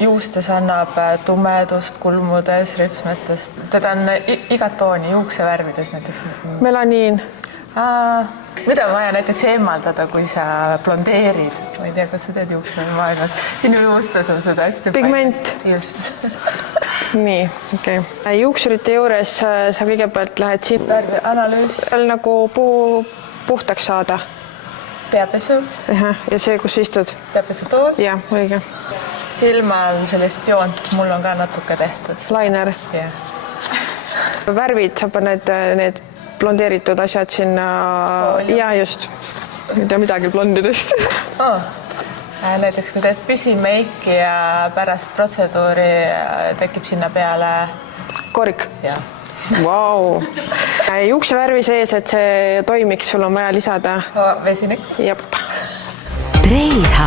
Juustes annab tumedust, kulmudes, ripsmetes. Teda on igat tooni, juuksevärvides näiteks. Melaniin. Mida on vaja näiteks eemaldada, kui sa blondeerid? Ma ei tea, kas sa teed juuksemaailmas. Sinu juustes on seda hästi Pigment. Just. Nii, okei. Juuksurite juures sa kõigepealt lähed siin Värvianalüüs. Nagu puhtaks saada. Peapesu. Ja see, kus istud? Peapesutool. Jah, õige. Silmal sellist joont, mul on ka natuke tehtud. Lainer. Yeah. Värvid, sa paned need blondeeritud asjad sinna. Ja just. Ei tea midagi blondidest. Näiteks kui teed püsimeiki ja pärast protseduuri tekib sinna peale korik. Ja. Vau. Juuksevärvi sees, et see toimiks, sul on vaja lisada vesinik. Jep. Treid